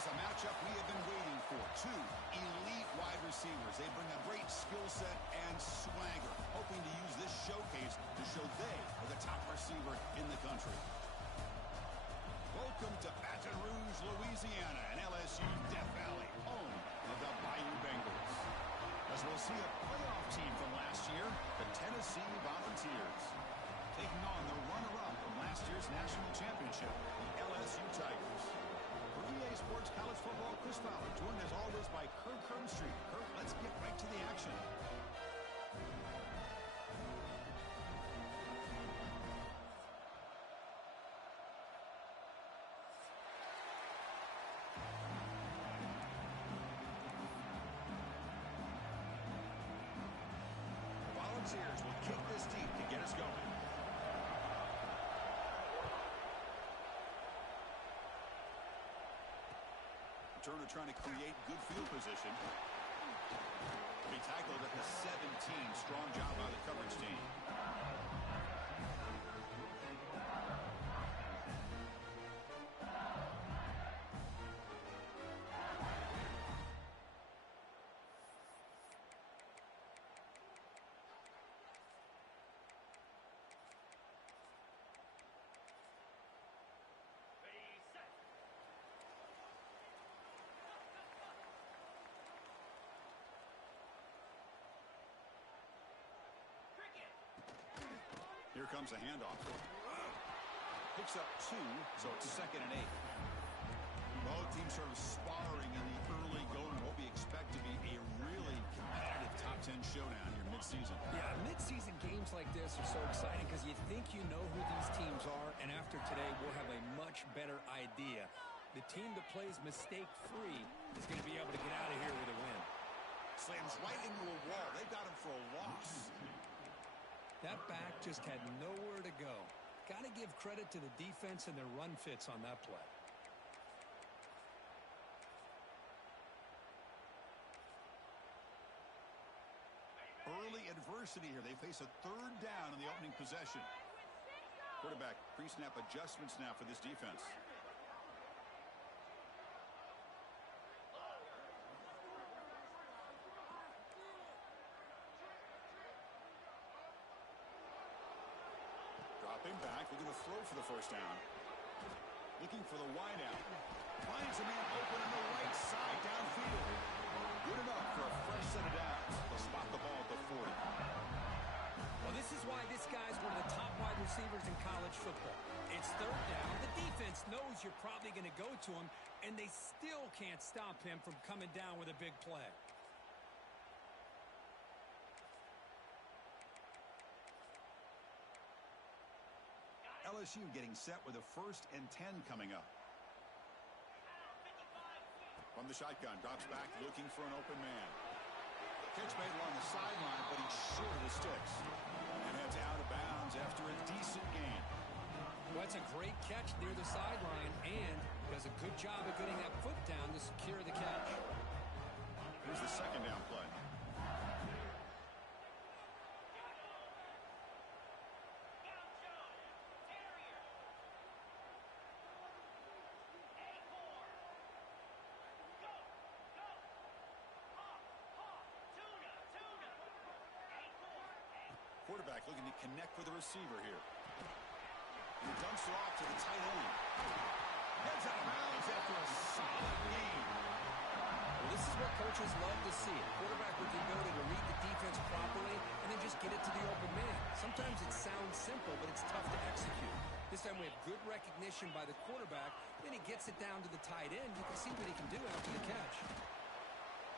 is a matchup we have been waiting for. Two elite wide receivers. They bring a great skill set and swagger, hoping to use this showcase to show they are the top receiver in the country. Welcome to Baton Rouge, Louisiana, and LSU's Death Valley, home of the Bayou Bengals. As we'll see a playoff team from last year, the Tennessee Volunteers, taking on the runner-up from last year's national championship, the LSU Tigers. For EA Sports College Football, Chris Fowler, joined as always by Kirk Hermstreet. Kirk, let's get right to the action. The Volunteers will kick this deep to get us going. Turner trying to create good field position. He tackled at the 17. Strong job by the coverage team. Here comes a handoff. Picks up 2, so it's 2nd and 8. Both teams sort of sparring in the early going. What we expect to be a really competitive top 10 showdown here mid-season. Yeah, mid-season games like this are so exciting because you think you know who these teams are, and after today we'll have a much better idea. The team that plays mistake-free is going to be able to get out of here with a win. Slams right into a wall. They got him for a loss. That back just had nowhere to go. Got to give credit to the defense and their run fits on that play. Early adversity here. They face a 3rd down in the opening possession. Quarterback pre-snap adjustments now for this defense. Dropping back, looking to throw for the 1st down. Looking for the wide out. Finds a man open on the right side downfield. Good enough for a fresh set of downs. They'll spot the ball at the 40. Well, this is why this guy's one of the top wide receivers in college football. It's 3rd down. The defense knows you're probably going to go to him, and they still can't stop him from coming down with a big play. LSU getting set with a 1st and 10 coming up. From the shotgun, drops back, looking for an open man. Catch made along the sideline, but he's short of the sticks. And heads out of bounds after a decent gain. Well, that's a great catch near the sideline, and does a good job of getting that foot down to secure the catch. Here's the 2nd down play. Quarterback looking to connect with the receiver here. He dumps it off to the tight end. Heads out of bounds after a solid gain. Well, this is what coaches love to see. A quarterback with the ability to read the defense properly and then just get it to the open man. Sometimes it sounds simple, but it's tough to execute. This time we have good recognition by the quarterback. Then he gets it down to the tight end. You can see what he can do after the catch.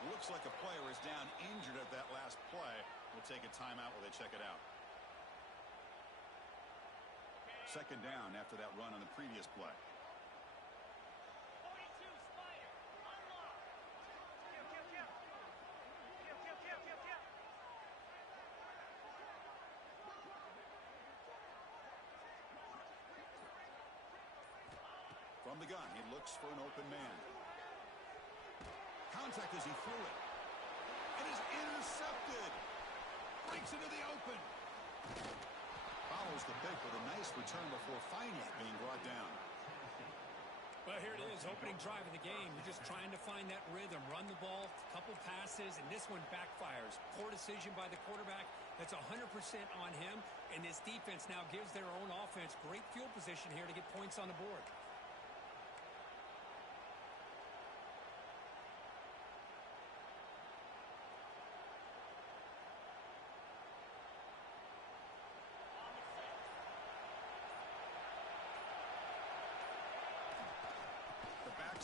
Looks like a player is down injured at that last play. We'll take a timeout while they check it out. 2nd down after that run on the previous play. 42 Spider, unlock. Kill. From the gun, he looks for an open man. Contact as he threw it. It is intercepted. Breaks into the open. Follows the pick with a nice return before finally being brought down. Well, here it is, opening drive of the game. You're just trying to find that rhythm, run the ball, couple passes, and this one backfires. Poor decision by the quarterback. That's 100% on him, and this defense now gives their own offense great field position here to get points on the board.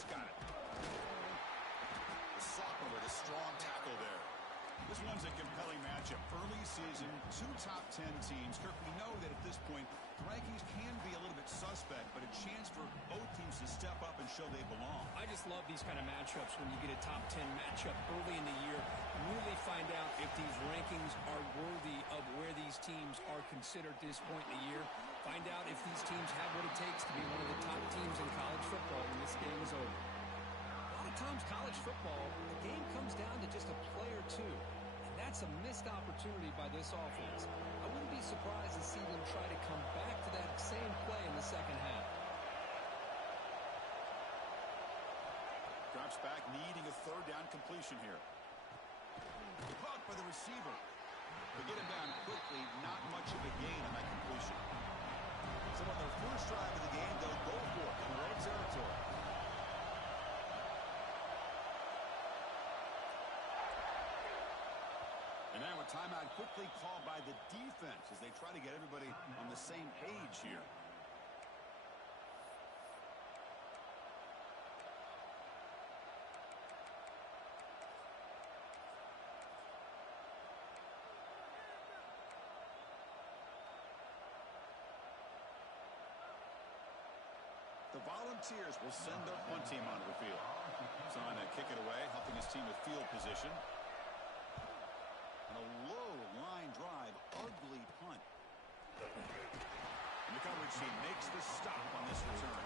Got it. The sophomore with a strong tackle there. This one's a compelling matchup. Early season, two top 10 teams. Kirk, we know that at this point, the rankings can be a little bit suspect, but a chance for both teams to step up and show they belong. I just love these kind of matchups when you get a top 10 matchup early in the year. Really find out if these rankings are worthy of where these teams are considered at this point in the year. Find out if these teams have what it takes to be one of the top teams in college football when this game is over. A lot of times college football, the game comes down to just a play or two. And that's a missed opportunity by this offense. I wouldn't be surprised to see them try to come back to that same play in the second half. Drops back, needing a third down completion here. Caught by the receiver. They get him down quickly, not much of a gain on that completion. So on their first drive of the game, they'll go for it in red territory. And now a timeout quickly called by the defense as they try to get everybody on the same page here. The Volunteers will send their punt team onto the field. Trying to kick it away, helping his team with field position. And a low line drive, ugly punt. And the coverage team makes the stop on this return.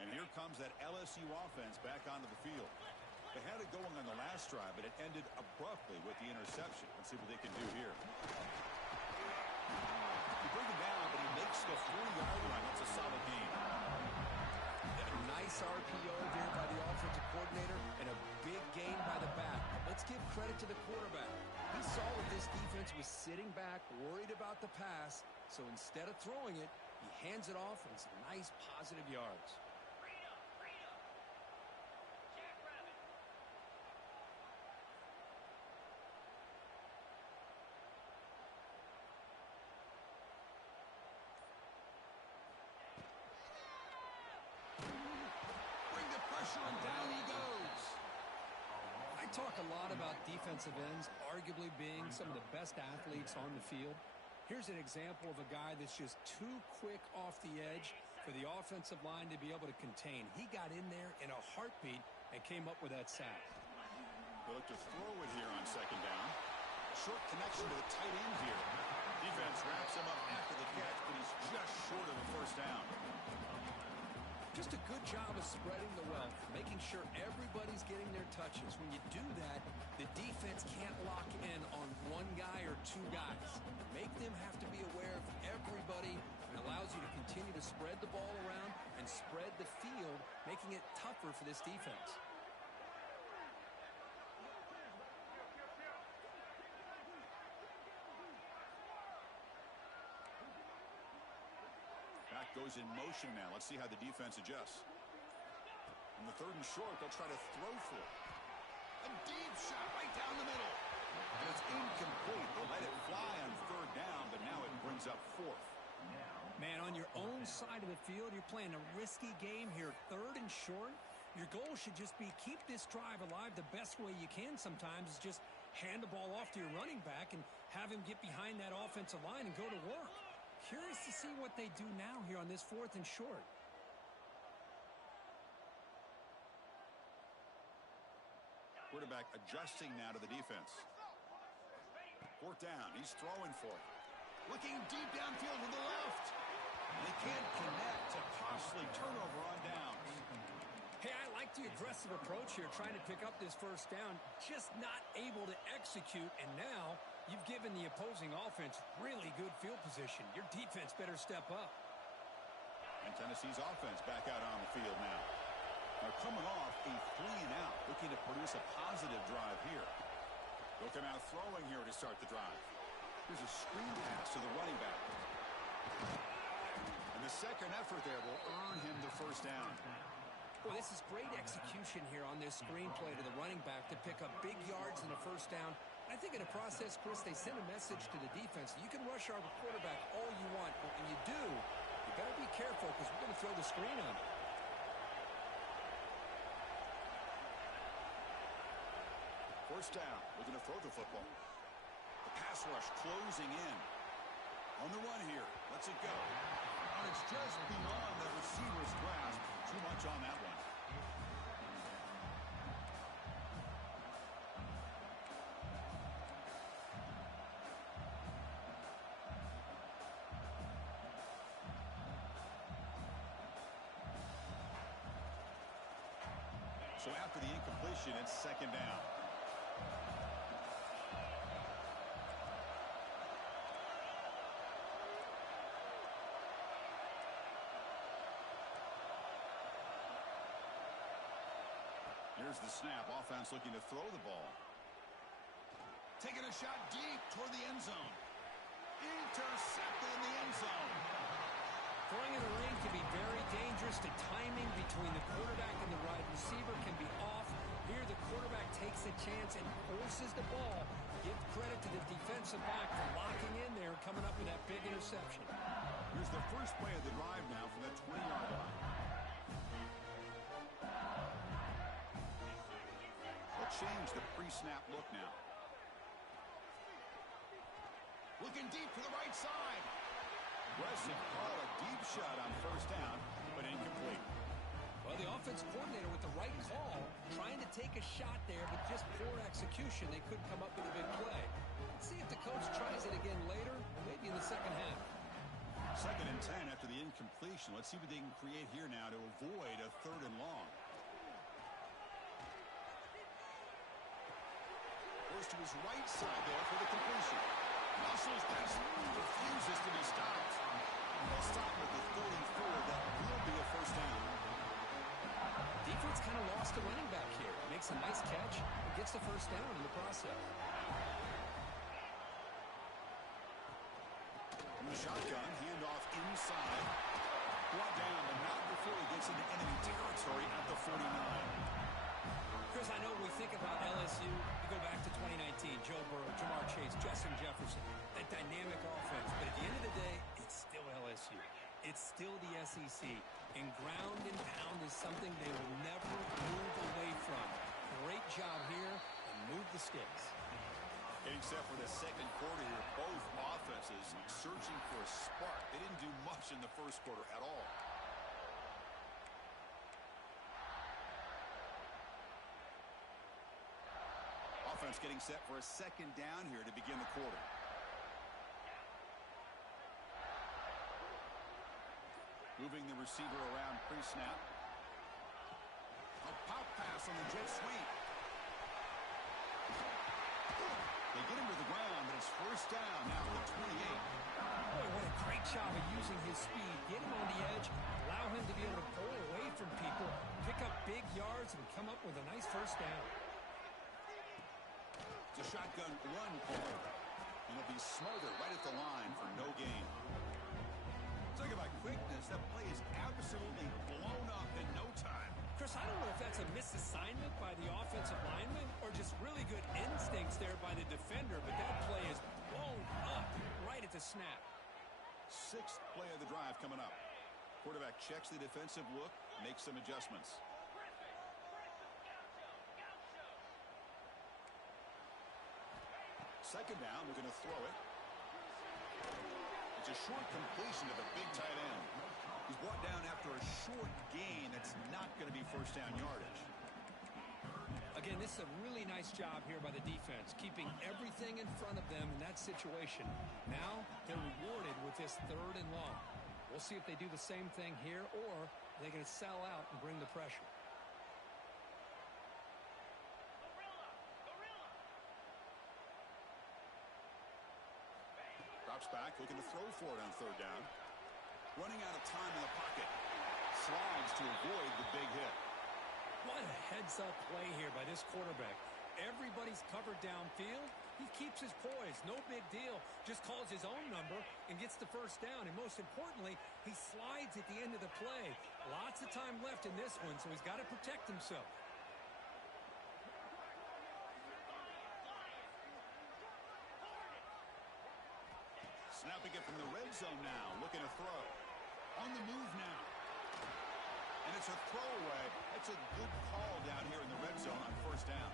And here comes that LSU offense back onto the field. They had it going on the last drive, but it ended abruptly with the interception. Let's see what they can do here. He brings it down, but he makes the 40-yard line. That's a solid gain. A nice RPO there by the offensive coordinator and a big gain by the back. Let's give credit to the quarterback. He saw that this defense was sitting back, worried about the pass, so instead of throwing it, he hands it off and some nice positive yards. And down he goes. I talk a lot about defensive ends arguably being some of the best athletes on the field. Here's an example of a guy that's just too quick off the edge for the offensive line to be able to contain. He got in there in a heartbeat and came up with that sack. They look to throw it here on second down. Short connection to the tight end here. Defense wraps him up after the catch, but he's just short of the first down. Just a good job of spreading the wealth, making sure everybody's getting their touches. When you do that, the defense can't lock in on one guy or two guys. Make them have to be aware of everybody, and allows you to continue to spread the ball around and spread the field, making it tougher for this defense. Goes in motion now. Let's see how the defense adjusts. On the third and short, they'll try to throw for it. A deep shot right down the middle. And it's incomplete. They'll let it fly on third down, but now it brings up fourth. Man, on your own side of the field, you're playing a risky game here. Third and short. Your goal should just be keep this drive alive the best way you can sometimes is just hand the ball off to your running back and have him get behind that offensive line and go to work. Curious to see what they do now here on this fourth and short. Quarterback adjusting now to the defense. Fourth down. He's throwing for it. Looking deep downfield to the left. And they can't connect. A costly turnover on downs. Hey, I like like the aggressive approach here, trying to pick up this first down, just not able to execute, and now you've given the opposing offense really good field position. Your defense better step up. And Tennessee's offense back out on the field now. They're coming off a 3-and-out, looking to produce a positive drive here. They'll come out throwing here to start the drive. Here's a screen pass to the running back. And the second effort there will earn him the first down. Well, this is great execution here on this screenplay to the running back to pick up big yards and a first down. I think in the process, Chris, they send a message to the defense. You can rush our quarterback all you want, but when you do, you better be careful because we're going to throw the screen on him. First down, looking to throw the football. The pass rush closing in. On the run here, lets it go. And it's just beyond the receiver's grasp. Too much on that one. So after the incompletion, it's second down. Here's the snap. Offense looking to throw the ball. Taking a shot deep toward the end zone. Intercepted in the end zone. Throwing in the lane can be very dangerous. The timing between the quarterback and the wide receiver can be off. Here the quarterback takes a chance and forces the ball. Give credit to the defensive back for locking in there, coming up with that big interception. Here's the first play of the drive now from the 20-yard line. They'll change the pre-snap look now. Looking deep to the right side. Aggressive call, a deep shot on first down, but incomplete. Well, the offense coordinator with the right call, trying to take a shot there, but just poor execution. They couldn't come up with a big play. Let's see if the coach tries it again later, or maybe in the second half. Second and 10 after the incompletion. Let's see what they can create here now to avoid a third and long. Goes to his right side there for the completion. Muscles pass, refuses to be stopped. They'll stop at the 34. That will be a first down. Defense kind of lost a running back here. Makes a nice catch and gets the first down in the process. From the shotgun, handoff inside. Brought down, but not before he gets into enemy territory at the 49. Chris, I know we think about LSU. You go back to 2019, Joe Burrow, Jamar Chase, Justin Jefferson, that dynamic offense. But at the end of the day, it's still LSU. It's still the SEC. And ground and pound is something they will never move away from. Great job here, and move the sticks. Except for the second quarter here, both offenses searching for a spark. They didn't do much in the first quarter at all. Offense getting set for a second down here to begin the quarter. Moving the receiver around pre-snap. A pop pass on the jet sweep. They get him to the ground, but it's first down now at the 28. Boy, what a great job of using his speed. Get him on the edge, allow him to be able to pull away from people, pick up big yards, and come up with a nice first down. It's a shotgun run call. And he'll be smothered right at the line for no gain. Talk about quickness. That play is absolutely blown up in no time. Chris, I don't know if that's a misassignment by the offensive lineman or just really good instincts there by the defender, but that play is blown up right at the snap. Sixth play of the drive coming up. Quarterback checks the defensive look, makes some adjustments. Second down, we're going to throw it. It's a short completion to the big tight end. He's brought down after a short gain. That's not going to be first down yardage. Again, this is a really nice job here by the defense, keeping everything in front of them in that situation. Now they're rewarded with this third and long. We'll see if they do the same thing here, or they're going to sell out and bring the pressure. drops back, looking to throw for it on third down. Running out of time in the pocket. Slides to avoid the big hit. What a heads-up play here by this quarterback. Everybody's covered downfield. He keeps his poise. No big deal. Just calls his own number and gets the first down. And most importantly, he slides at the end of the play. Lots of time left in this one, so he's got to protect himself. Snapping it from the red zone now. Looking to throw. On the move now. And it's a throwaway. That's a good call down here in the red zone on first down.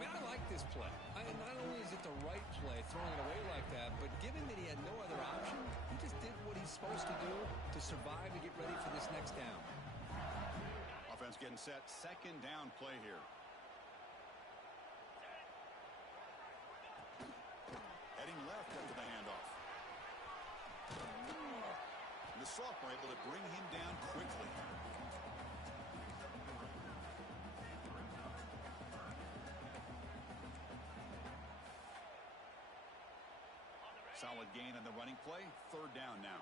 Man, I like this play. Not only is it the right play, throwing it away like that, but given that he had no other option, he just did what he's supposed to do to survive and get ready for this next down. Offense getting set. Second down play here. Heading left after the handoff. And the sophomore able to bring him down quickly. Solid gain on the running play. Third down now.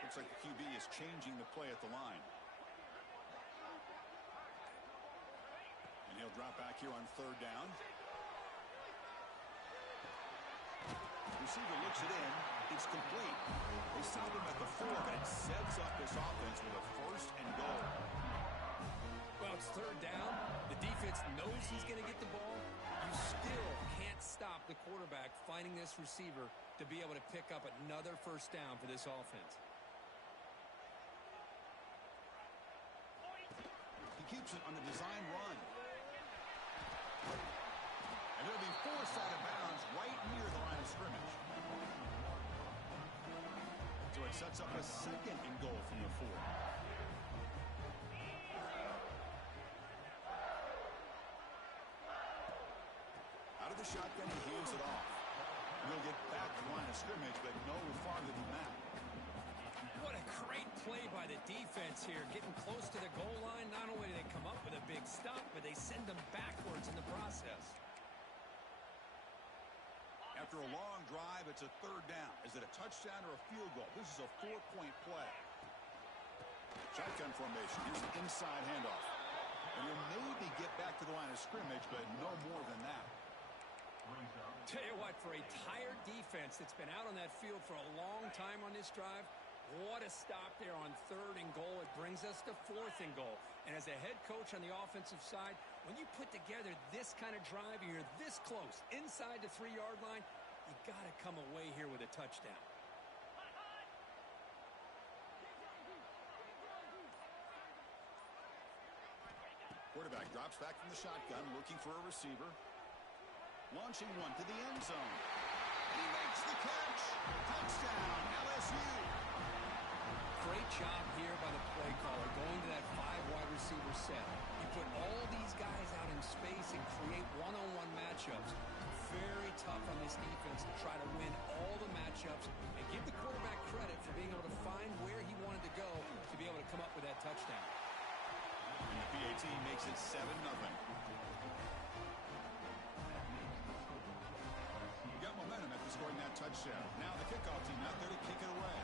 Looks like the QB is changing the play at the line. And he'll drop back here on third down. Receiver looks it in. It's complete. They stop him at the 4, but it sets up this offense with a first and goal. Well, it's third down. The defense knows he's going to get the ball. You still can't stop the quarterback finding this receiver to be able to pick up another first down for this offense. He keeps it on the design run. And he'll be forced out of bounds right near the line of scrimmage. So it sets up a second and goal from the 4. Out of the shotgun, he hands it off. He'll get back to the line of scrimmage, but no farther than that. What a great play by the defense here. Getting close to the goal line, not only do they come up with a big stop, but they send them backwards in the process. After a long drive, it's a third down. Is it a touchdown or a field goal? This is a 4-point play. Shotgun formation. Here's the inside handoff. And he'll maybe get back to the line of scrimmage, but no more than that. Tell you what, for a tired defense that's been out on that field for a long time on this drive, what a stop there on third and goal. It brings us to fourth and goal. And as a head coach on the offensive side, when you put together this kind of drive and you're this close inside the 3-yard line, you got to come away here with a touchdown. Quarterback drops back from the shotgun, looking for a receiver. Launching one to the end zone. He makes the catch. Touchdown, LSU. Great job here by the play caller, going to that 5-wide receiver set. You put all these guys out in space and create one-on-one matchups. Very tough on this defense to try to win all the matchups and give the quarterback credit for being able to find where he wanted to go to be able to come up with that touchdown. And the PAT makes it 7-0. You got momentum after scoring that touchdown. Now the kickoff team out there to kick it away.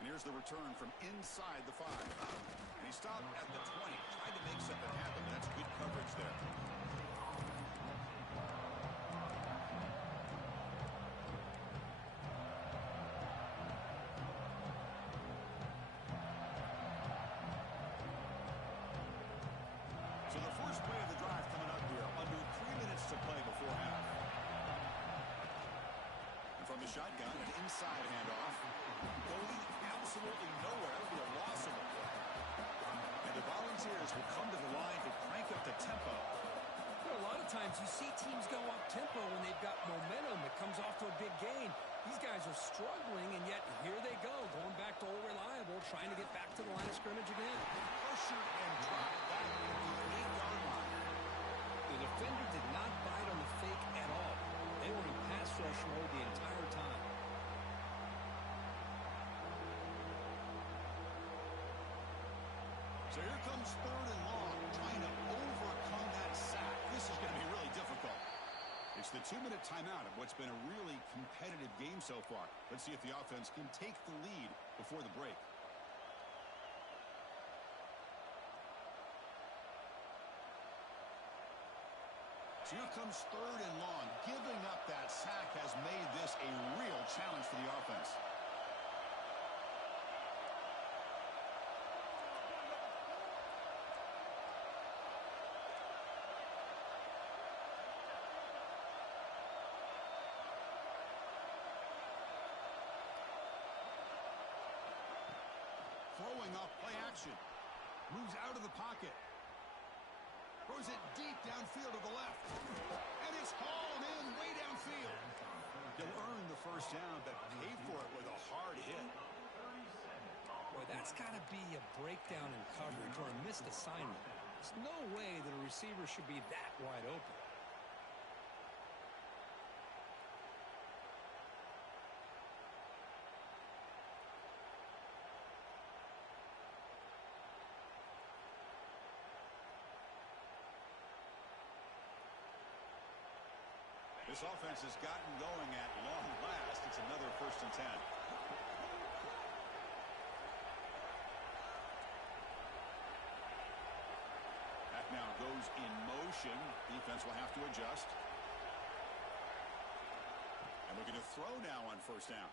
And here's the return from inside the 5. And he stopped at the 20, tried to make something happen. That's good coverage there. So the first play of the drive coming up here, under 3 minutes to play before half. And from the shotgun, an inside handoff. Going absolutely nowhere. That'll be a loss of a play. And the Volunteers will come to the line to crank up the tempo. Well, a lot of times you see teams go up tempo when they've got momentum. It comes off to a big gain. These guys are struggling, and yet here they go, going back to old reliable, trying to get back to the line of scrimmage again. Pressure and drop back at the 8-yard line. The defender did not bite on the fake at all. They were in pass rush mode the So here comes third and long, trying to overcome that sack. This is going to be really difficult. It's the 2-minute timeout of what's been a really competitive game so far. Let's see if the offense can take the lead before the break. So here comes third and long. Giving up that sack has made this a real challenge for the offense. Throwing off play action. Moves out of the pocket. Throws it deep downfield to the left. And it's hauled in way downfield. He'll earn the first down, but paid for it with a hard hit. Boy, that's got to be a breakdown in coverage or a missed assignment. There's no way that a receiver should be that wide open. This offense has gotten going at long last. It's another 1st and 10. Back now goes in motion. Defense will have to adjust. And looking to throw now on 1st down.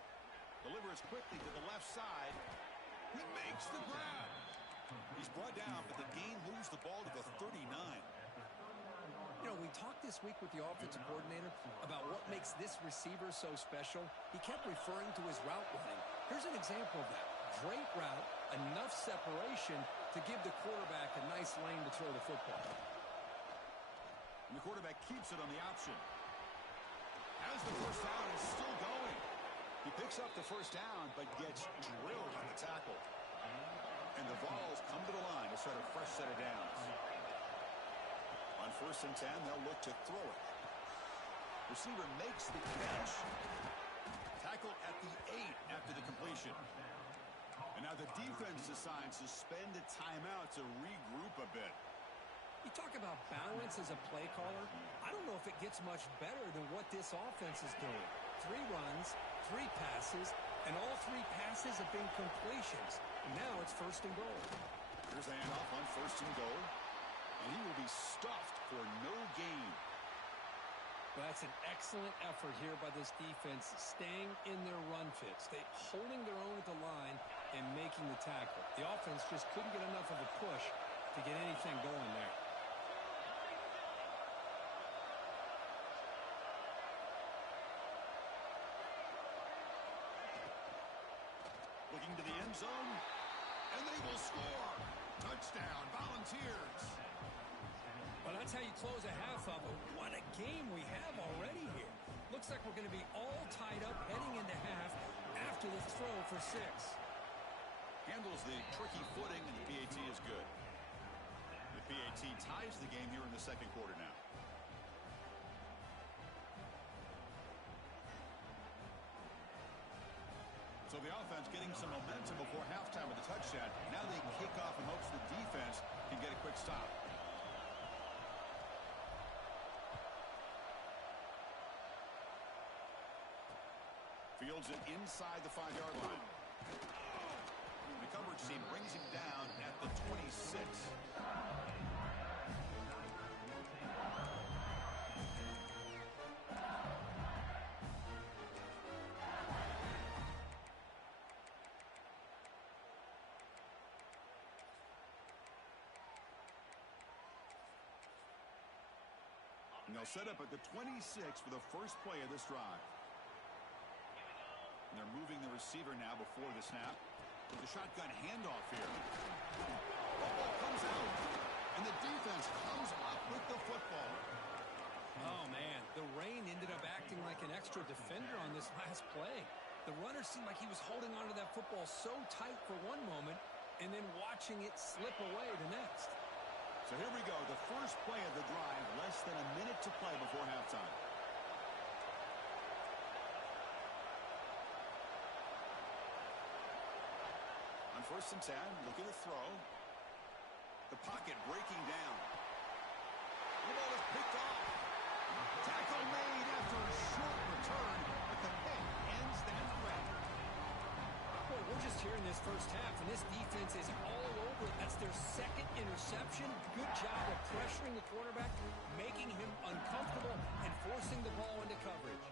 Delivers quickly to the left side. He makes the grab. He's brought down, but the game moves the ball to the 39. You know, we talked this week with the offensive coordinator about what makes this receiver so special. He kept referring to his route running. Here's an example of that. Great route, enough separation to give the quarterback a nice lane to throw the football. And the quarterback keeps it on the option. As the first down is still going. He picks up the first down, but gets drilled on the tackle. And the Vols come to the line to start a fresh set of downs. On 1st and 10, they'll look to throw it. Receiver makes the catch. Tackled at the 8 after the completion. And now the defense decides to spend a timeout to regroup a bit. You talk about balance as a play caller. I don't know if it gets much better than what this offense is doing. 3 runs, 3 passes, and all 3 passes have been completions. And now it's 1st and goal. Here's a handoff on 1st and goal. And he will be stuffed for no gain. Well, that's an excellent effort here by this defense, staying in their run fit, holding their own at the line and making the tackle. The offense just couldn't get enough of a push to get anything going there. Looking to the end zone, and they will score. Touchdown, Volunteers. Well, that's how you close a half of it. What a game we have already here. Looks like we're going to be all tied up heading into half after the throw for 6. Handles the tricky footing, and the PAT is good. The PAT ties the game here in the 2nd quarter now. So the offense getting some momentum before halftime with the touchdown. Now they kick off in hopes the defense can get a quick stop. Fields it inside the 5-yard line. The coverage team brings him down at the 26. And they'll set up at the 26 for the first play of this drive. And they're moving the receiver now before the snap. With the shotgun handoff here. The ball comes out. And the defense comes up with the football. Oh, man. The rain ended up acting like an extra defender on this last play. The runner seemed like he was holding onto that football so tight for one moment and then watching it slip away the next. So here we go. The first play of the drive. Less than a minute to play before halftime. On 1st and 10, look at the throw. The pocket breaking down. The ball is picked off. Tackle made after a short return, but the pick ends that threat. Boy, we're just here in this first half, and this defense is all over it. That's their second interception. Good job of pressuring the quarterback, making him uncomfortable, and forcing the ball into coverage.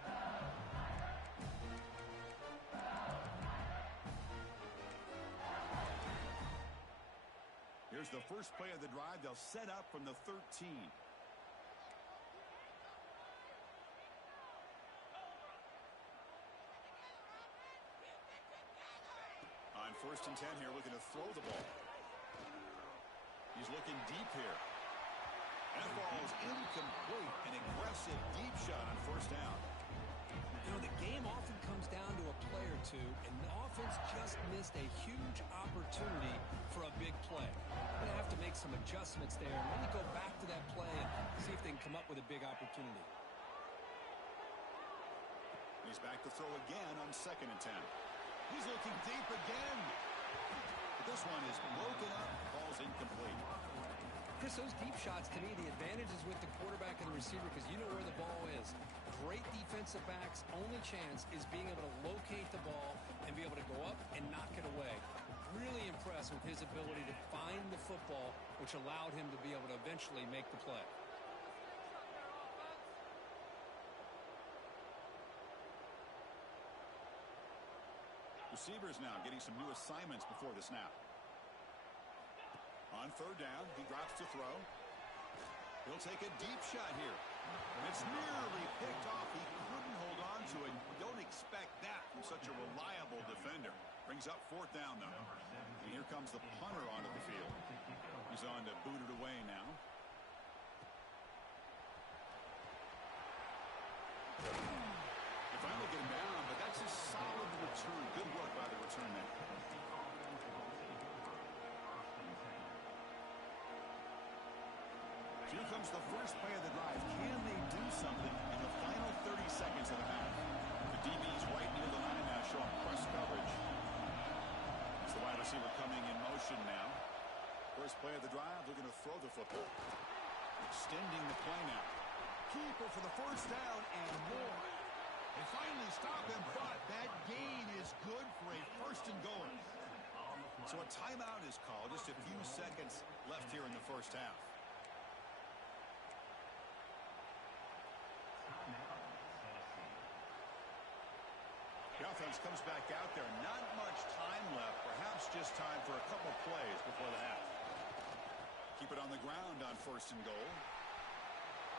Here's the first play of the drive. They'll set up from the 13. On 1st and 10 here, looking to throw the ball. He's looking deep here. That ball is incomplete. An aggressive deep shot on 1st down. You know, the game often comes down to a play or two, and the offense just missed a huge opportunity for a big play. They're going to have to make some adjustments there and maybe go back to that play and see if they can come up with a big opportunity. He's back to throw again on 2nd and 10. He's looking deep again. But this one is broken up. Ball's incomplete. Chris, those deep shots, to me, the advantage is with the quarterback and the receiver because you know where the ball is. Great defensive backs' only chance is being able to locate the ball and be able to go up and knock it away. Really impressed with his ability to find the football, which allowed him to be able to eventually make the play. Receivers now getting some new assignments before the snap. On 3rd down, he drops to throw. He'll take a deep shot here. And it's nearly picked off. He couldn't hold on to it. Don't expect that from such a reliable defender. Brings up 4th down, though. And here comes the punter onto the field. He's on to boot it away now. They finally get him down, but that's a solid return. Good work by the return man. Here comes the first play of the drive. Can they do something in the final 30 seconds of the half? The DB's right near the line now, showing press coverage. It's the wide receiver coming in motion now. First play of the drive, they're going to throw the football. Extending the play now. Keeper for the 1st down and more. They finally stop him, but that gain is good for a 1st and goal. So a timeout is called. Just a few seconds left here in the first half. The offense comes back out there. Not much time left. Perhaps just time for a couple plays before the half. Keep it on the ground on 1st and goal.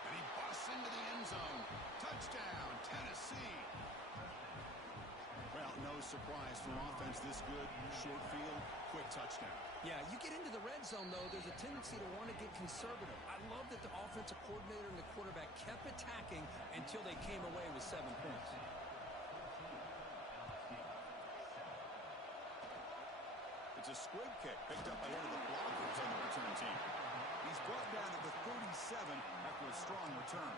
And he busts into the end zone. Touchdown, Tennessee. Well, no surprise for offense this good. Short field, quick touchdown. Yeah, you get into the red zone, though, there's a tendency to want to get conservative. I love that the offensive coordinator and the quarterback kept attacking until they came away with 7 points. It's a squib kick picked up by one of the blockers on the return team. He's brought down at the 37 after a strong return.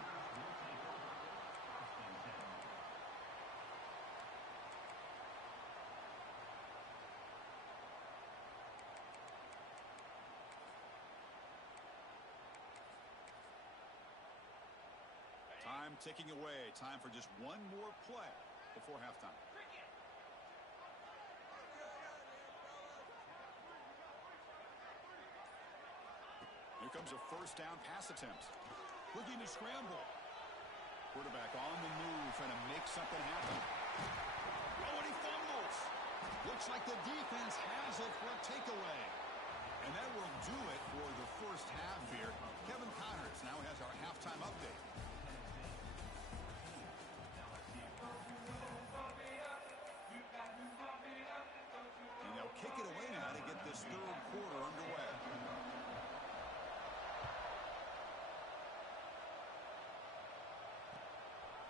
Time ticking away. Time for just one more play before halftime. Here comes a 1st down pass attempt. Looking to scramble. Quarterback on the move, trying to make something happen. Oh, and he fumbles. Looks like the defense has it for a takeaway. And that will do it for the first half here. Kevin Connors now has our halftime update. And they'll kick it away now to get this 3rd quarter underway.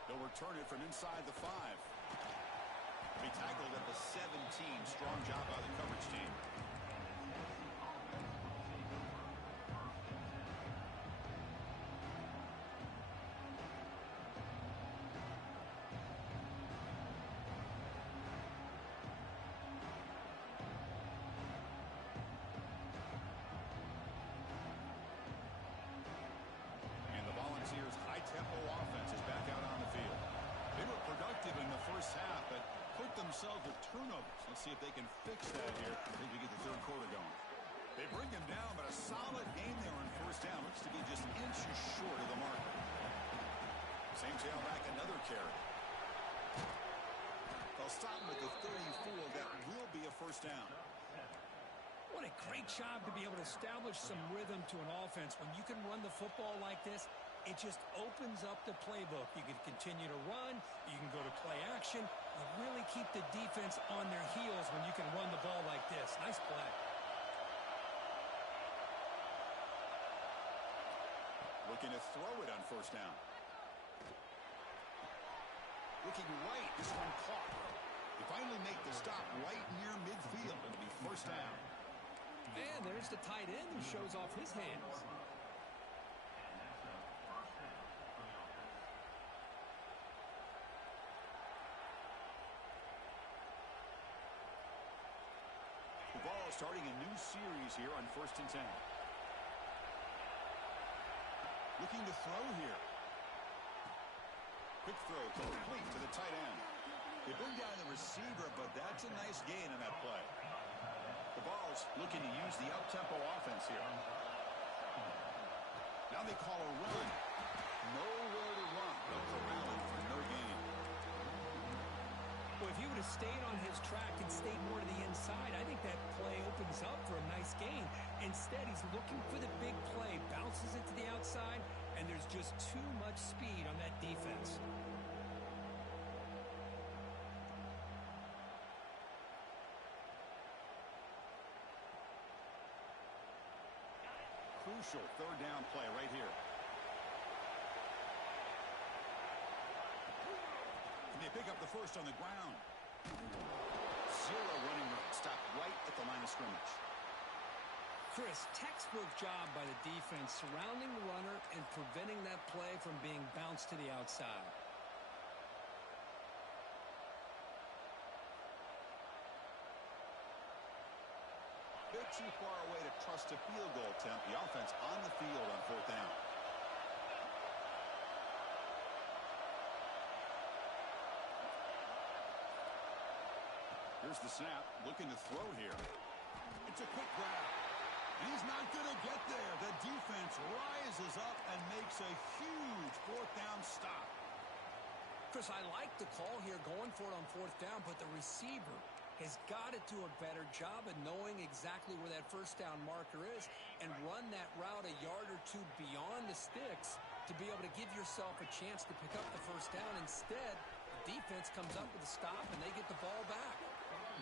They'll return it from inside the 5. Be tackled at the 17. Strong job by the coverage team. Let's see if they can fix that here. I think we get the third quarter going. They bring him down, but a solid gain there on first down. Looks to be just inches short of the marker. Same tailback, another carry. They'll stop him at the 34. That will be a first down. What a great job to be able to establish some rhythm to an offense. When you can run the football like this, it just opens up the playbook. You can continue to run. You can go to play action. You really keep the defense on their heels when you can run the ball like this. Nice play. Looking to throw it on first down. Looking right. This one caught. They finally make the stop right near midfield. It'll be first down. And there's the tight end who shows off his hands. The ball starting a new series here on 1st and 10. Looking to throw here. Quick throw complete to the tight end. They bring down the receiver, but that's a nice gain on that play. The ball's looking to use the up-tempo offense here. Now they call a run. Nowhere to run. They'll corral him for no gain. Well, if he would have stayed on his track and stayed more to the inside, I think that play opens up for a nice gain. Instead, he's looking for the big play, bounces it to the outside, and there's just too much speed on that defense. Crucial third down play right here. And they pick up the first on the ground. Zero running room. Stopped right at the line of scrimmage. Chris, textbook job by the defense surrounding the runner and preventing that play from being bounced to the outside. Bit too far away to trust a field goal attempt. The offense on the field on 4th down. Here's the snap. Looking to throw here. It's a quick grab. And he's not going to get there. The defense rises up and makes a huge 4th down stop. Chris, I like the call here going for it on 4th down, but the receiver has got to do a better job of knowing exactly where that first down marker is and run that route a yard or two beyond the sticks to be able to give yourself a chance to pick up the first down. Instead, the defense comes up with a stop and they get the ball back.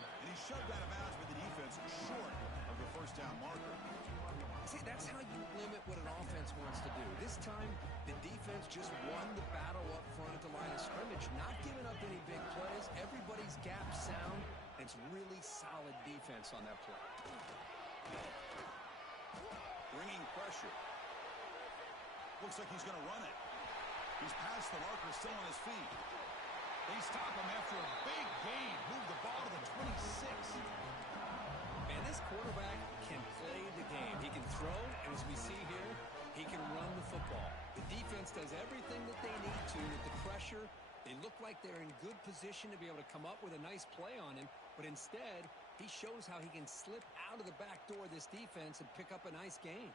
And he shoved out of bounds with the defense short of the first down marker. See, that's how you limit what an offense wants to do. This time, the defense just won the battle up front at the line of scrimmage, not giving up any big plays. Everybody's gap sound. It's really solid defense on that play. Bringing pressure. Looks like he's going to run it. He's past the marker, still on his feet. They stop him after a big gain. Move the ball to the 26. Man, this quarterback can play the game. He can throw, and as we see here, he can run the football. The defense does everything that they need to with the pressure. They look like they're in good position to be able to come up with a nice play on him, but instead, he shows how he can slip out of the back door of this defense and pick up a nice gain.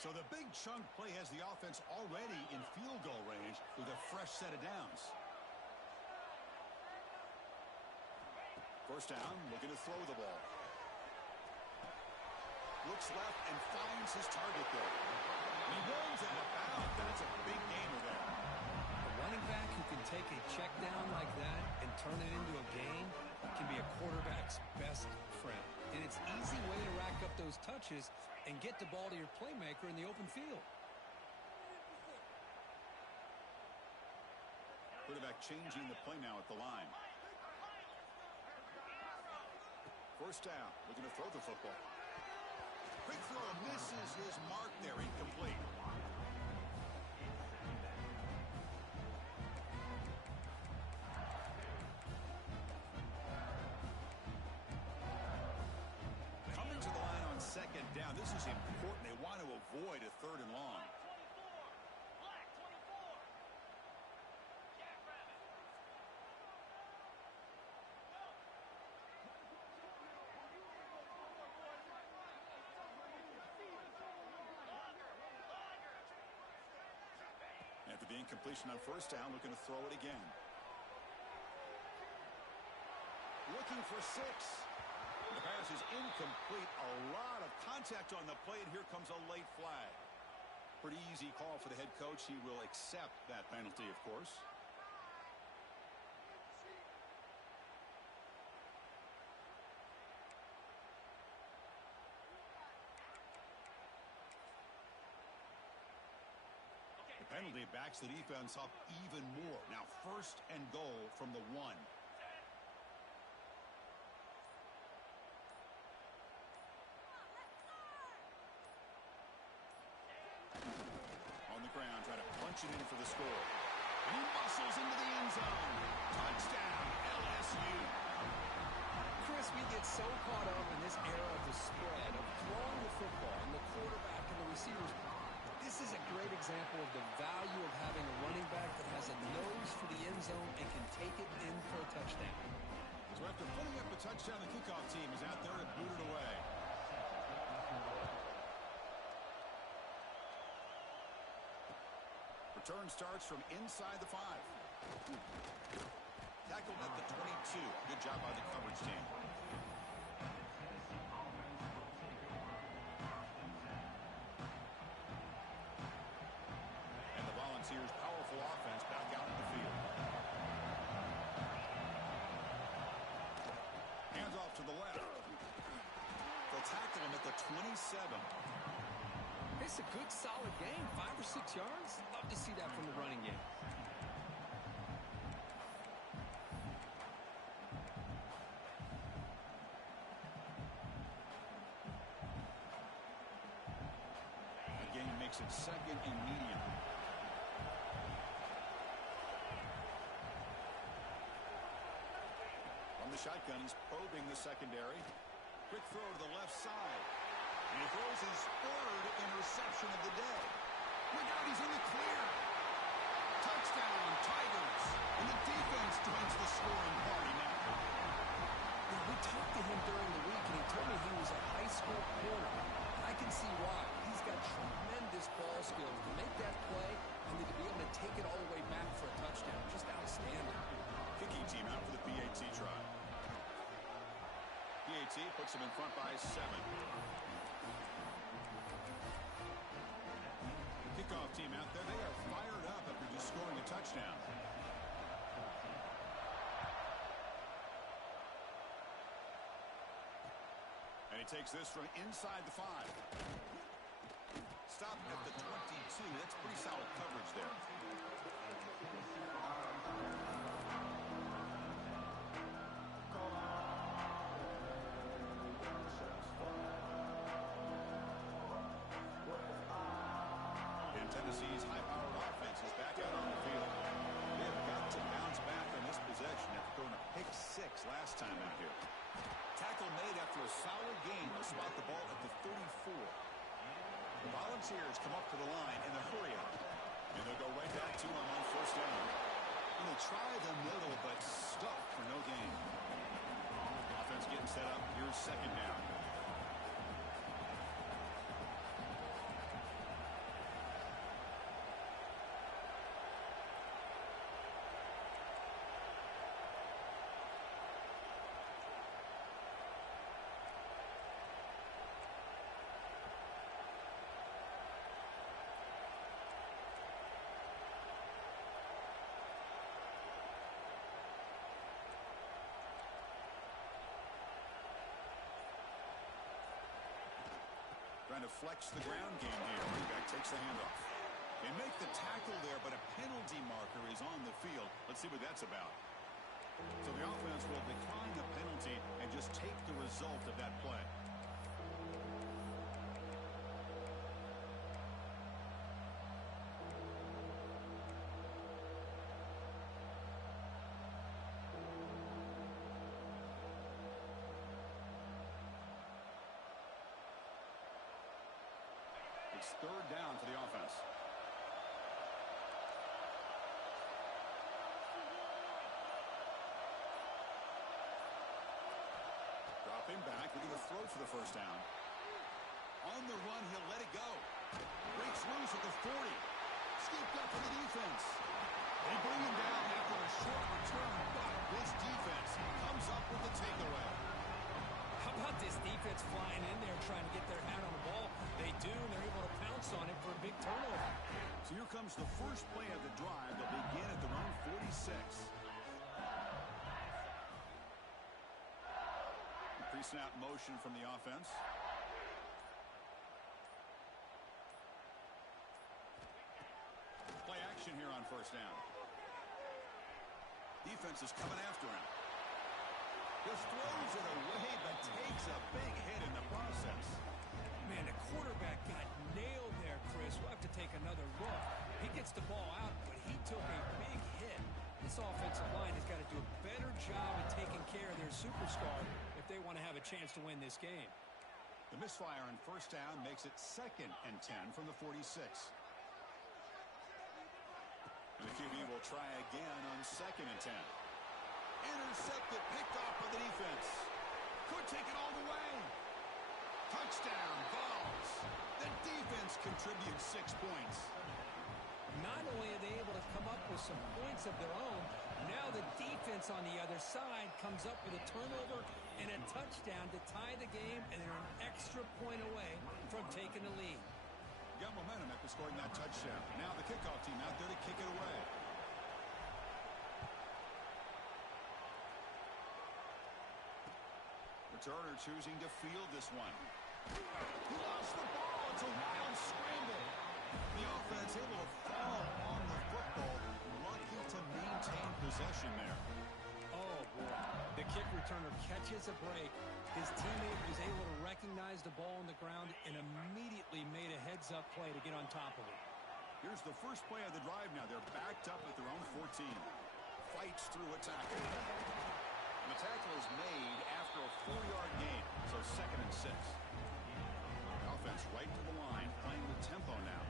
So the big chunk play has the offense already in field goal range with a fresh set of downs. First down, looking to throw the ball. Looks left and finds his target there. And he runs out of bounds. That's a big gainer there. A running back who can take a check down like that and turn it into a gain can be a quarterback's best friend. And it's an easy way to rack up those touches and get the ball to your playmaker in the open field. Quarterback changing the play now at the line. First down, looking to throw the football. Quick throw, misses his mark there, incomplete. Coming to the line on second down. This is important. They want to avoid a third and long. After the incompletion on first down, looking to throw it again. Looking for 6. The pass is incomplete. A lot of contact on the play, and here comes a late flag. Pretty easy call for the head coach. He will accept that penalty, of course. The penalty backs the defense up even more. Now 1st and goal from the 1. On the ground, trying to punch it in for the score. And he muscles into the end zone. Touchdown, LSU. Chris, we get so caught up in this era of the spread, of throwing the football, and the quarterback and the receivers. This is a great example of the value of having a running back that has a nose for the end zone and can take it in for a touchdown. So after putting up a touchdown, the kickoff team is out there and booted away. Return starts from inside the 5. Tackled at the 22. Good job by the coverage team. And the Volunteers' powerful offense back out in the field. Hands off to the left. They'll tackle him at the 27. It's a good, solid game. 5 or 6 yards. Love to see that from the running game. The game makes it 2nd and medium. From the shotgun, he's probing the secondary. Quick throw to the left side. And he throws his 3rd interception of the day. Look out, he's in the clear. Touchdown, Tigers. And the defense joins the scoring party now. Yeah, we talked to him during the week, and he told me he was a high school corner. And I can see why. He's got tremendous ball skills to make that play and then to be able to take it all the way back for a touchdown. Just outstanding. Kicking team out for the PAT try. PAT puts him in front by 7. Kickoff team out there. They are fired up after just scoring a touchdown. And he takes this from inside the 5. Stop at the 22. That's pretty solid coverage there. Tennessee's high-powered offense is back out on the field. They've got to bounce back on this possession after throwing a pick 6 last time out here. Tackle made after a solid game. They'll spot the ball at the 34. The Volunteers come up to the line in a hurry up. And they'll go right back to him on first down. And they'll try the middle, but stuck for no gain. Offense getting set up. Here's second down. Trying to flex the ground game here. Running back takes the handoff. They make the tackle there, but a penalty marker is on the field. Let's see what that's about. So the offense will decline the penalty and just take the result of that play. It's 3rd down for the offense. Dropping back, looking to throw for the first down. On the run, he'll let it go. Breaks loose at the 40. scooped up for the defense. They bring him down after a short return, but this defense comes up with the takeaway. How about this defense flying in there trying to get their hand on the ball? They do, and they're able to pounce on it for a big turnover. So here comes the first play of the drive. They'll begin at their own 46. Pre-snap motion from the offense. Play action here on first down. Defense is coming after him. Just throws it away, but takes a big hit in the process. Man, the quarterback got nailed there, Chris. We'll have to take another look. He gets the ball out, but he took a big hit. This offensive line has got to do a better job of taking care of their superstar if they want to have a chance to win this game. The misfire on first down makes it 2nd and 10 from the 46. And the QB will try again on 2nd and 10. Intercepted, picked off by the defense. Could take it all the way. Touchdown, Vols. The defense contributes 6 points. Not only are they able to come up with some points of their own, now the defense on the other side comes up with a turnover and a touchdown to tie the game, and they're an extra point away from taking the lead. Got momentum after scoring that touchdown. Now the kickoff team out there to kick it away. Returner choosing to field this one. He lost the ball. It's a wild scramble. The offense able to fall on the football. Lucky to maintain possession there. Oh, boy. The kick returner catches a break. His teammate was able to recognize the ball on the ground and immediately made a heads-up play to get on top of it. Here's the first play of the drive now. They're backed up at their own 14. Fights through a tackle. And the tackle is made after a 4-yard gain, so 2nd and 6. The offense right to the line, playing with tempo now.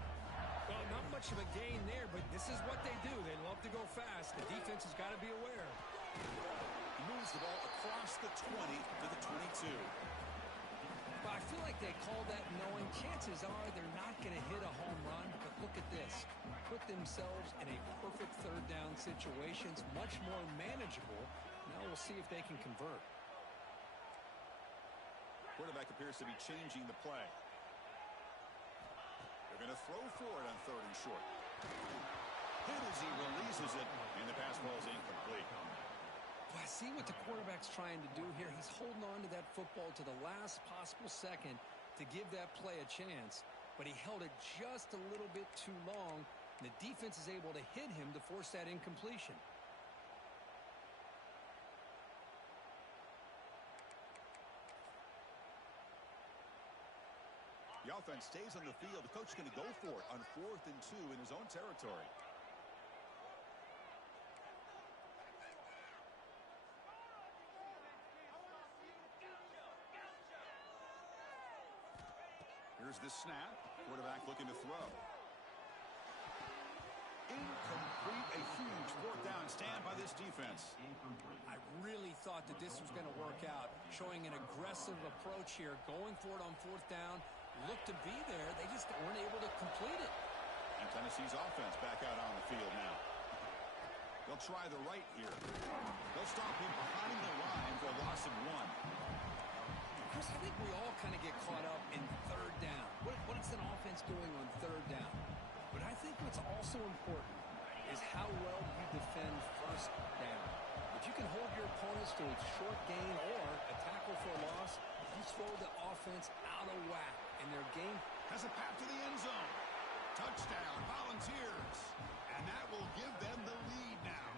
Well, not much of a gain there, but this is what they do. They love to go fast. The defense has got to be aware. He moves the ball across the 20 to the 22. But I feel like they call that knowing chances are they're not going to hit a home run. But look at this. Put themselves in a perfect third down situation. It's much more manageable. Now we'll see if they can convert. Quarterback appears to be changing the play. They're going to throw for it on 3rd and short. Hit as he releases it, and the pass ball is incomplete. Well, I see what the quarterback's trying to do here. He's holding on to that football to the last possible second to give that play a chance. But he held it just a little bit too long, and the defense is able to hit him to force that incompletion. The offense stays on the field. The coach is going to go for it on 4th and 2 in his own territory. Here's the snap. Quarterback looking to throw. Incomplete. A huge 4th down stand by this defense. I really thought that this was going to work out, showing an aggressive approach here, going for it on 4th down. Looked to be there. They just weren't able to complete it. And Tennessee's offense back out on the field now. They'll try the right here. They'll stop him behind the line for a loss of 1. Chris, I think we all kind of get caught up in 3rd down. What is an offense doing on 3rd down? But I think what's also important is how well you defend 1st down. If you can hold your opponents to a short gain or a tackle for a loss, you throw the offense out of whack, and their game Has a path to the end zone. Touchdown, Volunteers. And that will give them the lead now.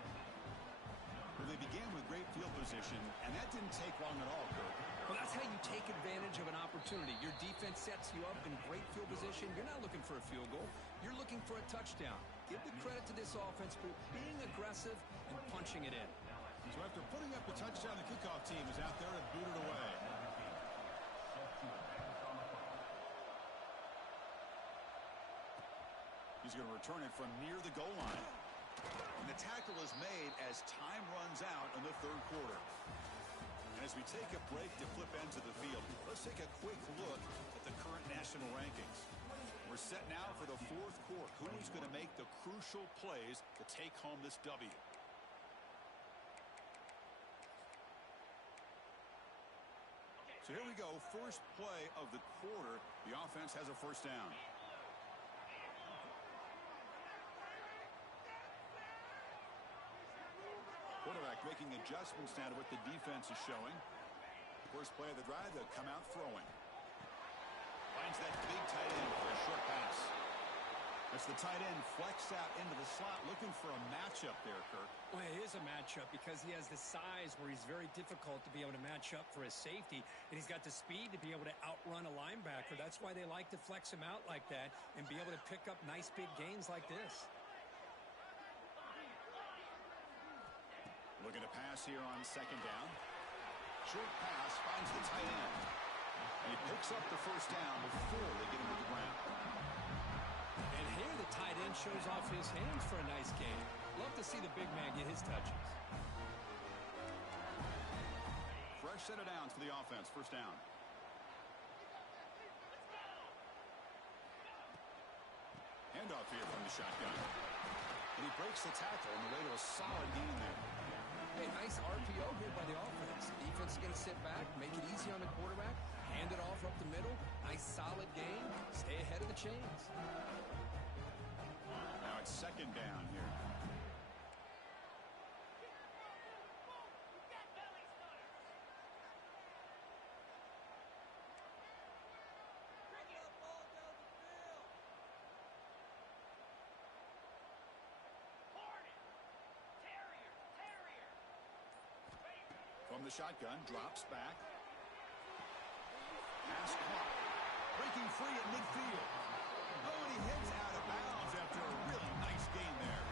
Well, they began with great field position, and that didn't take long at all, Kirk. Well, that's how you take advantage of an opportunity. Your defense sets you up in great field position. You're not looking for a field goal. You're looking for a touchdown. Give the credit to this offense for being aggressive and punching it in. So after putting up the touchdown, the kickoff team is out there to boot it away. He's going to return it from near the goal line. And the tackle is made as time runs out in the 3rd quarter. And as we take a break to flip ends of the field, let's take a quick look at the current national rankings. We're set now for the 4th quarter. who is going to make the crucial plays to take home this W. So here we go, first play of the quarter. The offense has a first down. Quarterback making adjustments now to what the defense is showing. First play of the drive, they'll come out throwing. Finds that big tight end for a short pass. As the tight end flex out into the slot, looking for a matchup there, Kirk. Well, it is a matchup because he has the size where he's very difficult to be able to match up for his safety, and he's got the speed to be able to outrun a linebacker. That's why they like to flex him out like that and be able to pick up nice big gains like this. Looking to pass here on second down. Short pass finds the tight end. And he picks up the first down before they get him to the ground. And here the tight end shows off his hands for a nice game. Love to see the big man get his touches. Fresh set of downs for the offense. First down. Handoff here from the shotgun. And he breaks the tackle on the way to a solid gain there. Hey, nice RPO here by the offense. Defense is going to sit back, make it easy on the quarterback, hand it off up the middle. Nice solid game. Stay ahead of the chains. Now it's second down here. From the shotgun, drops back. Pass clock. Breaking free at midfield. Oh, and he heads out of bounds after a really nice gain there.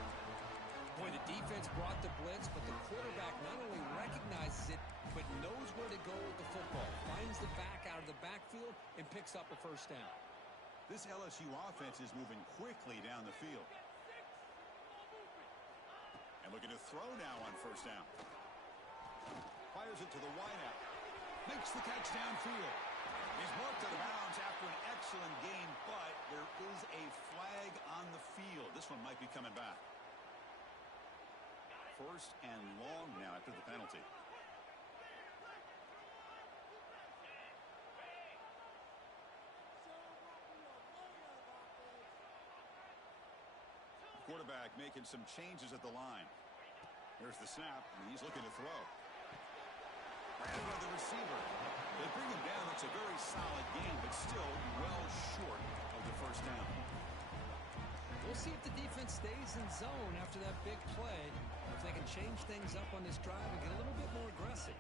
Boy, the defense brought the blitz, but the quarterback not only recognizes it, but knows where to go with the football. Finds the back out of the backfield and picks up a first down. This LSU offense is moving quickly down the field. And looking to throw now on first down. Fires it to the wideout. Makes the catch downfield. He's marked out of bounds after an excellent game, but there is a flag on the field. This one might be coming back. First and long now after the penalty. Quarterback making some changes at the line. There's the snap, and he's looking to throw. Right over the receiver. They bring him down. It's a very solid game, but still well short of the first down. We'll see if the defense stays in zone after that big play. If they can change things up on this drive and get a little bit more aggressive.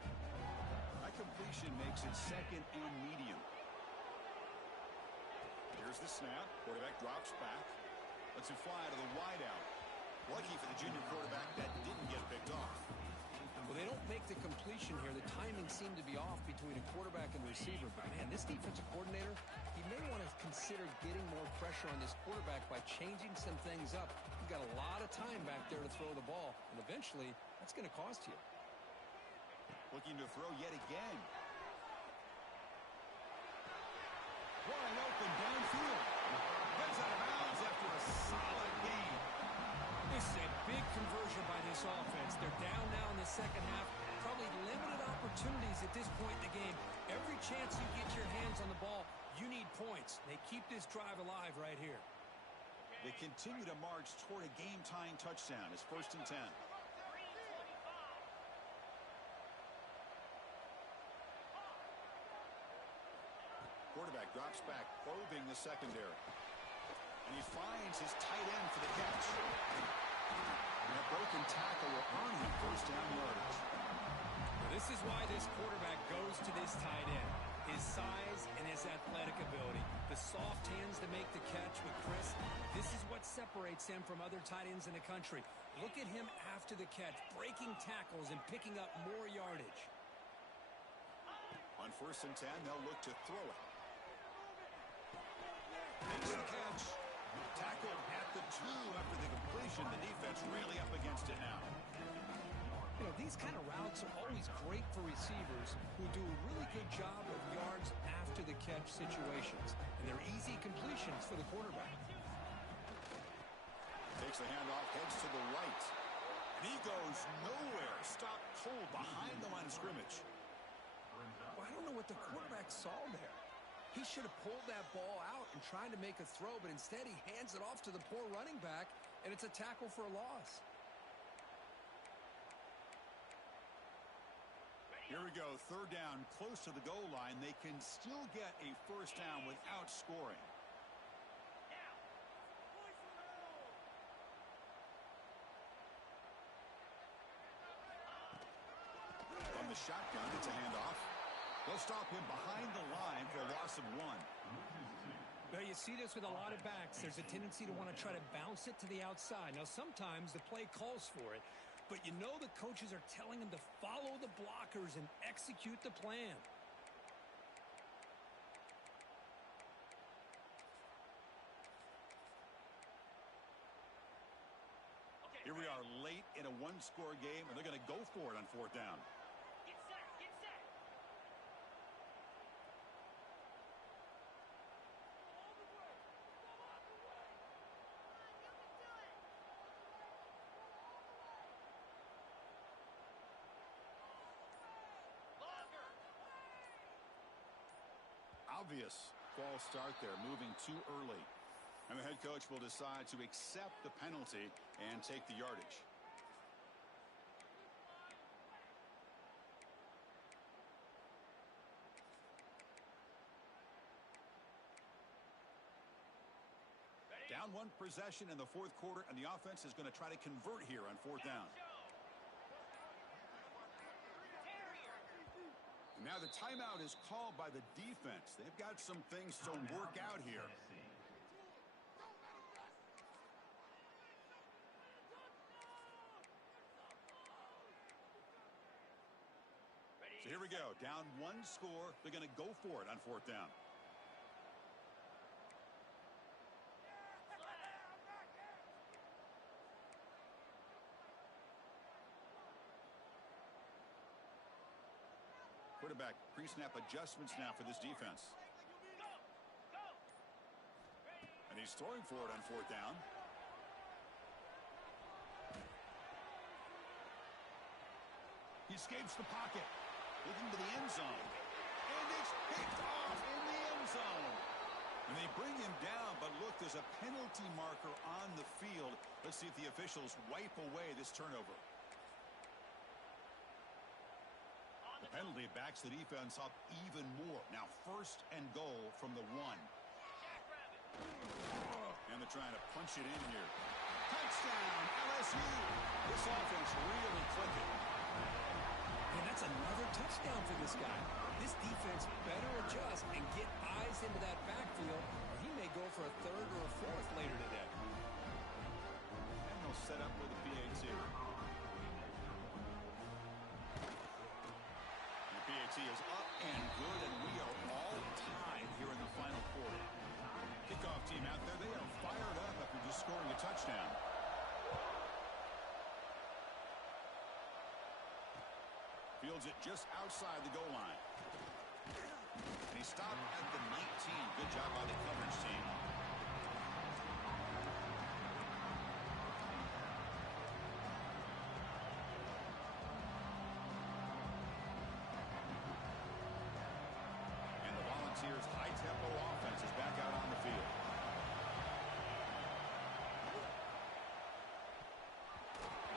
That completion makes it second and medium. Here's the snap. Quarterback drops back. Lets it fly to the wideout. Lucky for the junior quarterback that didn't get picked off. Well, they don't make the completion here. The timing seemed to be off between a quarterback and receiver. But, man, this defensive coordinator, he may want to consider getting more pressure on this quarterback by changing some things up. You've got a lot of time back there to throw the ball, and eventually that's going to cost you. Looking to throw yet again. Wide open downfield. Heads out of bounds after a solid game. This is a big conversion by this offense. They're down now in the second half. Probably limited opportunities at this point in the game. Every chance you get your hands on the ball, you need points. They keep this drive alive right here. They continue to march toward a game-tying touchdown. It's 1st and 10. Quarterback drops back, probing the secondary. And he finds his tight end for the catch. And a broken tackle will earn him first down yardage. Well, this is why this quarterback goes to this tight end. His size and his athletic ability. The soft hands to make the catch. But, Chris, this is what separates him from other tight ends in the country. Look at him after the catch, breaking tackles and picking up more yardage. On 1st and 10, they'll look to throw it. Makes the catch. Tackled at the 2 after the completion. The defense really up against it now. You know, these kind of routes are always great for receivers who do a really good job of yards after the catch situations. And they're easy completions for the quarterback. As the handoff heads to the right. And he goes nowhere. Stopped cold behind the line of scrimmage. Well, I don't know what the quarterback saw there. He should have pulled that ball out and tried to make a throw, but instead he hands it off to the poor running back, and it's a tackle for a loss. Here we go, third down, close to the goal line. They can still get a first down without scoring. From the shotgun, it's a handoff. They'll stop him behind the line for a loss of 1. Well, you see this with a lot of backs. There's a tendency to want to try to bounce it to the outside. Now, sometimes the play calls for it, but you know the coaches are telling them to follow the blockers and execute the plan. Here we are late in a one-score game, and they're going to go for it on fourth down. Get set, get set. All the way. Go all the way. Come on, you can do it. Longer. Obvious false start there, moving too early. And the head coach will decide to accept the penalty and take the yardage. Down one possession in the fourth quarter, and the offense is going to try to convert here on fourth down. And now the timeout is called by the defense. They've got some things to work out here. So here we go. Down one score. They're going to go for it on fourth down. Quarterback pre-snap adjustments now for this defense. And he's throwing for it on fourth down. He escapes the pocket, looking to the end zone. And it's picked off in the end zone. And they bring him down, but look, there's a penalty marker on the field. Let's see if the officials wipe away this turnover. The penalty backs the defense up even more. Now first and goal from the 1. And they're trying to punch it in here. Touchdown, LSU. This offense really clicking. And that's another touchdown for this guy. This defense better adjust and get eyes into that backfield, or he may go for a third or a fourth later today. And they'll set up with a PAT. The PAT is up and good, and we are all tied here in the final quarter. Kickoff team out there, they are fired up after just scoring a touchdown. Fields it just outside the goal line. And he stopped at the 19. Good job by the coverage team. And the Volunteers' high-tempo offense is back out on the field.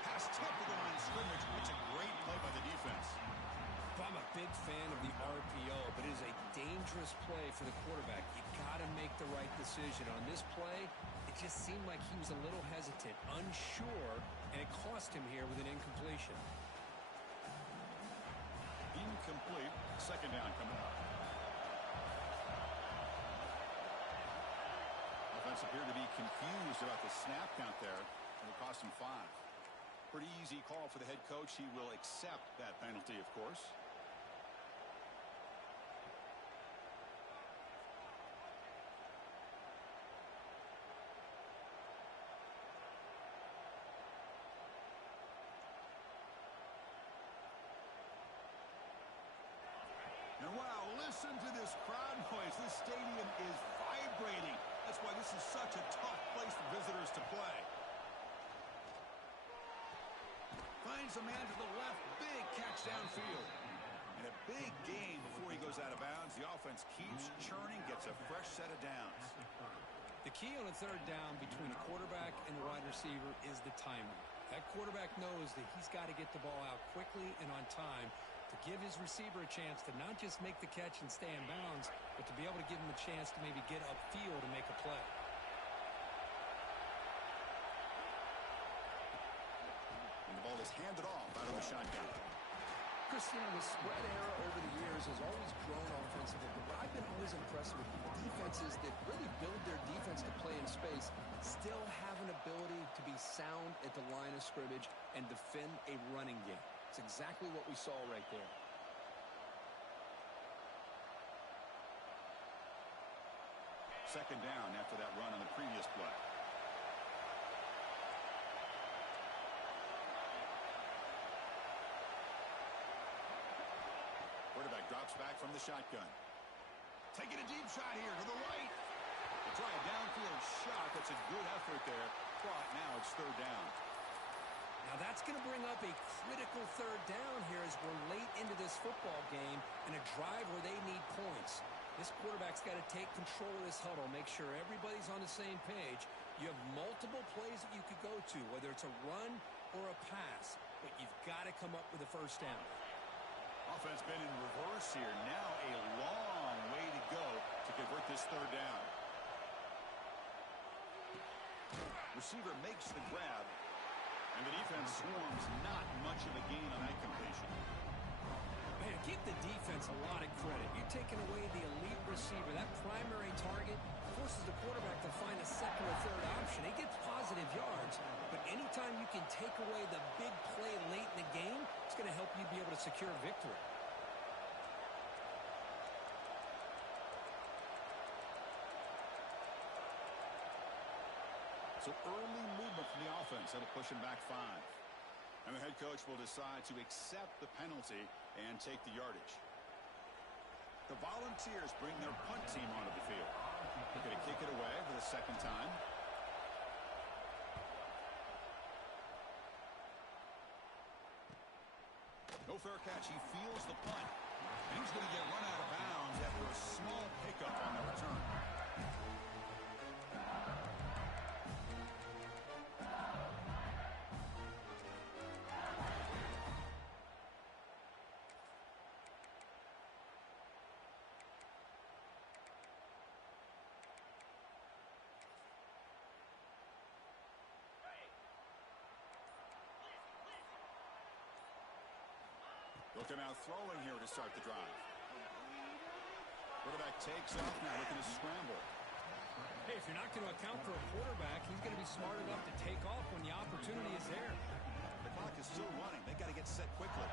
Pass tipped to the line of scrimmage. It's a great play by the defense. I'm a big fan of the RPO, but it is a dangerous play for the quarterback. You got to make the right decision. On this play, it just seemed like he was a little hesitant, unsure, and it cost him here with an incompletion. Incomplete. Second down coming up. Offense appeared to be confused about the snap count there, and it cost him 5. Pretty easy call for the head coach. He will accept that penalty, of course. And wow, listen to this crowd noise. This stadium is vibrating. That's why this is such a tough place for visitors to play. Finds a man to the left. Big catch downfield. And a big gain before he goes out of bounds. The offense keeps churning, gets a fresh set of downs. The key on a third down between a quarterback and the wide receiver is the timing. That quarterback knows that he's got to get the ball out quickly and on time to give his receiver a chance to not just make the catch and stay in bounds, but to be able to give him a chance to maybe get upfield and make a play. And the ball is handed off out of the shotgun. Christian, the spread era over the years has always grown offensively, but I've been always impressed with defenses that really build their defense to play in space, still have an ability to be sound at the line of scrimmage and defend a running game. It's exactly what we saw right there. Second down after that run on the previous play. Quarterback drops back from the shotgun. Taking a deep shot here to the right. They try a downfield shot. That's a good effort there. But now it's third down. Now that's going to bring up a critical third down here as we're late into this football game in a drive where they need points. This quarterback's got to take control of this huddle, make sure everybody's on the same page. You have multiple plays that you could go to, whether it's a run or a pass, but you've got to come up with a first down. Offense been in reverse here. Now a long way to go to convert this third down. Receiver makes the grab, and the defense swarms. Not much of a gain on that completion. Man, give the defense a lot of credit. You're taking away the elite receiver. That primary target forces the quarterback to find a second or third option. He gets positive yards, but anytime you can take away the big play late in the game, it's going to help you be able to secure victory. So early movement from the offense. That'll push him back 5. And the head coach will decide to accept the penalty and take the yardage. The Volunteers bring their punt team onto the field. They're going to kick it away for the second time. No fair catch. He feels the punt. And he's going to get run out of bounds after a small pickup on the return. They'll come out throwing here to start the drive. Quarterback takes off now, looking to scramble. Hey, if you're not going to account for a quarterback, he's going to be smart enough to take off when the opportunity is there. The clock is still running. They got to get set quickly.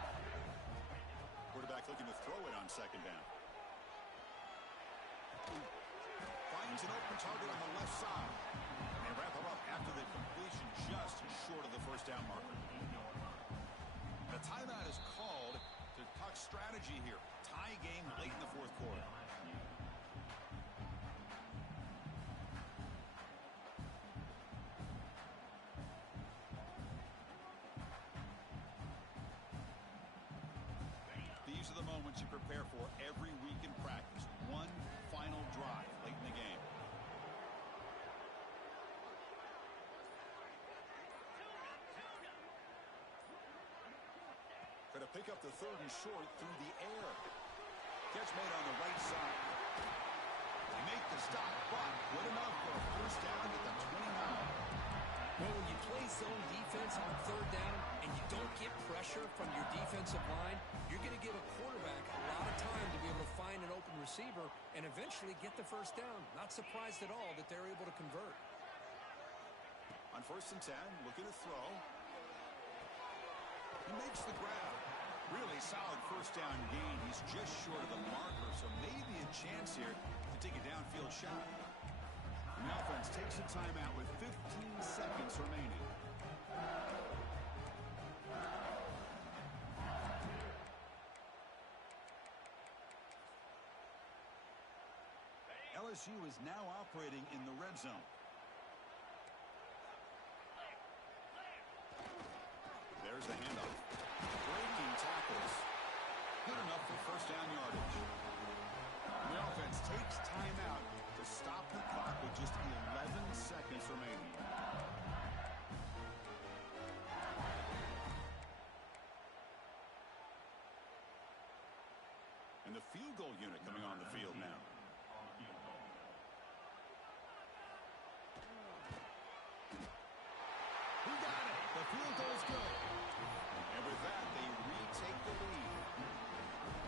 Quarterback looking to throw it on second down. Finds an open target on the left side. And they wrap him up after the completion just short of the first down marker. The timeout is called to talk strategy here. Tie game late in the fourth quarter. These are the moments you prepare for every week in practice. One final drive late in the game. Going to pick up the third and short through the air. Catch made on the right side. They make the stop, but good enough for a first down at the 29. Well, when you play zone defense on third down and you don't get pressure from your defensive line, you're going to give a quarterback a lot of time to be able to find an open receiver and eventually get the first down. Not surprised at all that they're able to convert. On first and 10, looking to throw. He makes the grab. Really solid first down gain. He's just short of the marker, so maybe a chance here to take a downfield shot. And the offense takes a timeout with 15 seconds remaining. LSU is now operating in the red zone. There's the handoff. Breaking tackles. Good enough for first down yardage. The offense takes timeout to stop the clock with just 11 seconds remaining. And the field goal unit coming on the field now. Who got it? The field goal's good. And with that, they retake the lead.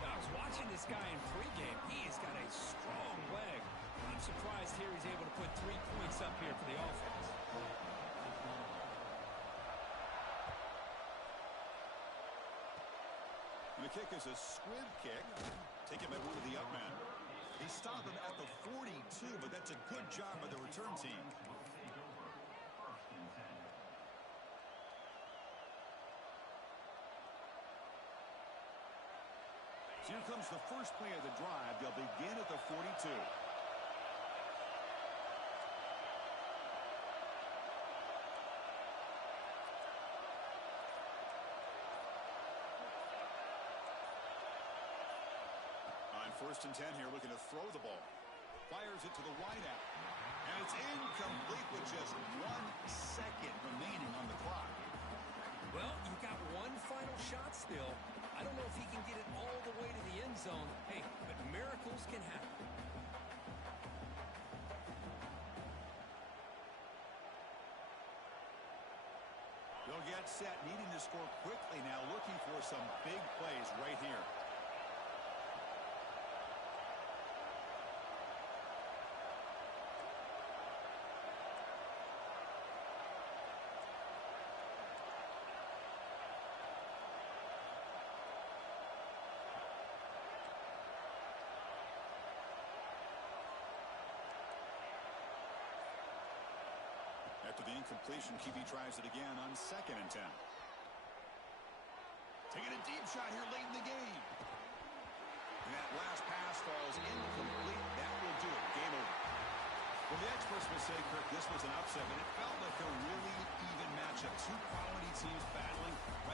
I was watching this guy in pregame. He has got a strong leg. I'm surprised here he's able to put 3 points up here for the offense. And the kick is a squib kick. Taken by one of the up men. He stopped him at the 42, but that's a good job by the return team. So here comes the first play of the drive. They'll begin at the 42. First and 10 here, looking to throw the ball. Fires it to the wideout. And it's incomplete with just 1 second remaining on the clock. Well, you've got one final shot still. I don't know if he can get it all the way to the end zone. Hey, but miracles can happen. They'll get set, needing to score quickly now, looking for some big plays right here. After the incompletion, QB tries it again on 2nd and 10. Taking a deep shot here late in the game. And that last pass falls incomplete. That will do it. Game over. Well, the experts would say, Kirk, this was an upset, but it felt like a really even matchup. Two quality teams battling right